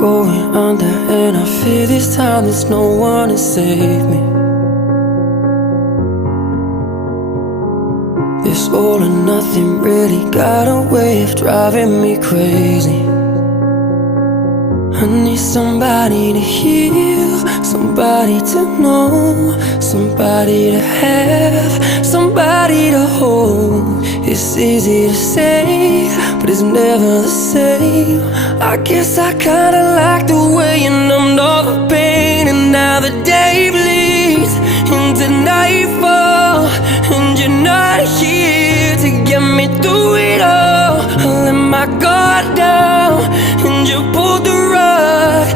going under, and I fear this time there's no one to save me. This all or nothing really got a way of driving me crazy. I need somebody to heal, somebody to know, somebody to have, somebody to hold. It's easy to say, but it's never the same. I guess I kinda like the way you numbed all the pain, and now the day bleeds into nightfall, and you're not here to get me through it all. I let my guard down, and you pulled the rug.